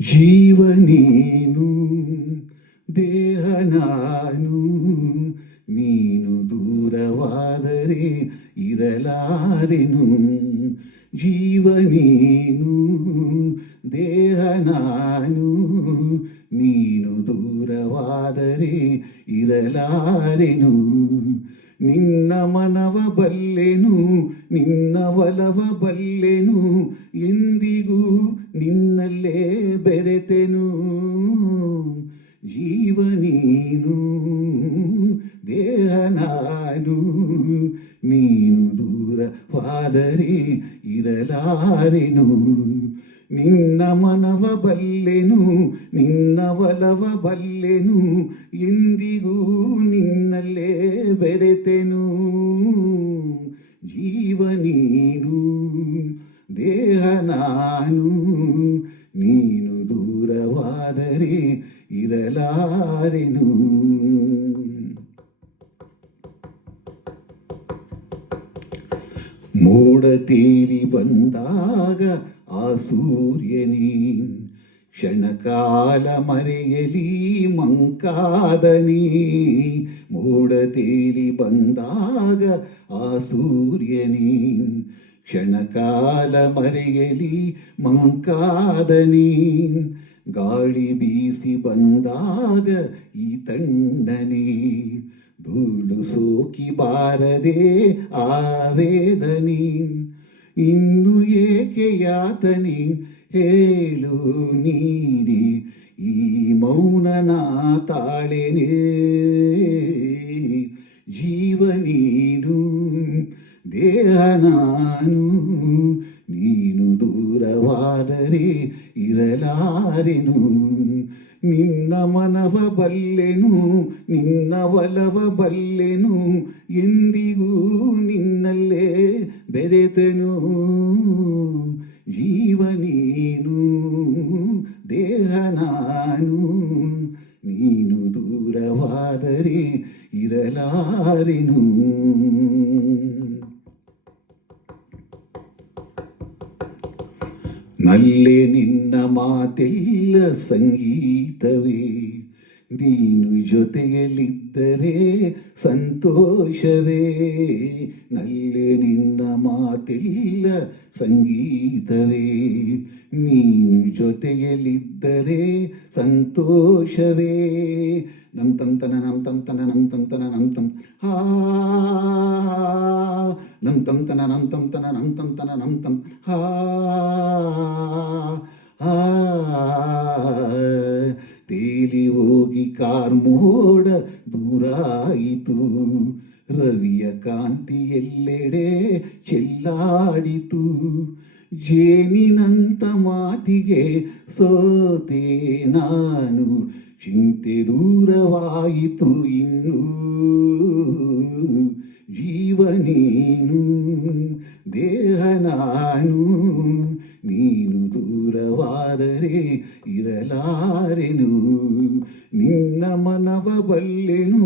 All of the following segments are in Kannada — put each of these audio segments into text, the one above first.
ಜೀವ ನೀನು, ದೇಹ ನಾನು, ನೀನು ದೂರವಾದರೆ ಇರಲಾರೆನು. ಜೀವ ನೀನು, ದೇಹ ನಾನು, ನೀನು ದೂರವಾದರೆ ಇರಲಾರೆನು. ನಿನ್ನ ಮನವ ಬಲ್ಲೆನು, ನಿನ್ನ ಒಲವ ಬಲ್ಲೆನು, ಎಂದಿಗೂ ನಿನ್ನಲ್ಲೇ ಬೆರೆತೆನು. ಜೀವ ನೀನು, ದೇಹ ನಾನು, ನೀನು ದೂರವಾದರೆ ಇರಲಾರೆನು. ನಿನ್ನ ಮನವ ಬಲ್ಲೆನು, ನಿನ್ನ ಒಲವ ಬಲ್ಲೆನು, ಎಂದಿಗೂ ನಿನ್ನಲ್ಲೇ ಬೆರೆತೆನು. ಜೀವ ನೀನು, ದೇಹ ನಾನು, ನೀನು ದೂರವಾದರೆ ಇರಲಾರೆನು. ಮೋಡ ತೇಲಿ ಬಂದಾಗ ಆ ಸೂರ್ಯನೇ ಕ್ಷಣಕಾಲ ಮರೆಯಲಿ ಮಂಕಾದನಿ. ಮೋಡ ತೇಲಿ ಬಂದಾಗ ಆ ಸೂರ್ಯನೇ ಕ್ಷಣಕಾಲ ಮರೆಯಲಿ ಮಂಕಾದನಿ. ಗಾಳಿ ಬೀಸಿ ಬಂದಾಗ ಈ ತಣ್ಣನೆ ಧೂಳು ಸೋಕಿ ಬಾರದೆ ಆವೇದನಿ. ಇನ್ನು ಏಕೆ ಯಾತನೆ ಹೇಳು ನೀಡಿ, ಈ ಮೌನನ ತಾಳೆನೆ. ಜೀವ ನೀನು, ದೇಹ ನಾನು, ನೀನು ದೂರವಾದರೆ ಇರಲಾರೆನು. ನಿನ್ನ ಮನವ ಬಲ್ಲೆನು, ನಿನ್ನ ಒಲವ ಬಲ್ಲೆನು, ಎಂದಿಗೂ ನಿನ್ನಲ್ಲೇ ಬೆರೆತೆನು. ಜೀವ ನೀನು, ದೇಹ ನಾನು, ನೀನು ದೂರವಾದರೆ ಇರಲಾರೆನು. ನಲ್ಲೆ ನಿನ್ನ ಮಾತೆಲ್ಲ ಸಂಗೀತವೇ, ನೀನು ಜೊತೆಯಲ್ಲಿದ್ದರೆ ಸಂತೋಷವೇ. ನಲ್ಲೆ ನಿನ್ನ ಮಾತೆಲ್ಲ ಸಂಗೀತವೇ, ನೀನು ಜೊತೆಯಲ್ಲಿದ್ದರೆ ಸಂತೋಷವೇ. ನಮ್ ತಂ ತನ ನಮ್ ತಂ ತನ ನಮ್ ತಂ ತನ ನಮ್ ತಂ ಹಾ, ನಮ್ ತಂ ತನ ನಮ್ ತಂ ತನ ನಮ್ ತಂ ತನ ನಮ್ ತಂ ಹಾ. ತೇಲಿ ಹೋಗಿ ಕಾರ್ಮೋಡ ದೂರಾಯಿತು, ರವಿಯ ಕಾಂತಿ ಎಲ್ಲೆಡೆ ಚೆಲ್ಲಾಡಿತು. ಜೇನಿನಂತ ಮಾತಿಗೆ ಸೋತೆ ನಾನು, ಚಿಂತೆ ದೂರವಾಯಿತು ಇನ್ನು. ಜೀವ ನೀನು, ದೇಹ ನಾನು, ನೀನು ದೂರವಾದರೆ ಇರಲಾರೆನು. ನಿನ್ನ ಮನವ ಬಲ್ಲೆನು,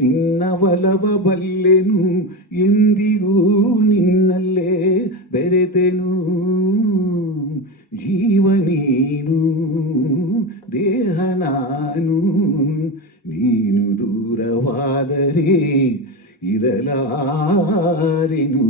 ನಿನ್ನ ಒಲವ ಬಲ್ಲೆನು, ಎಂದಿಗೂ ನಿನ್ನಲ್ಲೇ ಬೆರೆತೆನು. ಜೀವ ನೀನು, ದೇಹ ನಾನು, ನೀನು ದೂರವಾದರೆ ಇರಲಾರೆನು.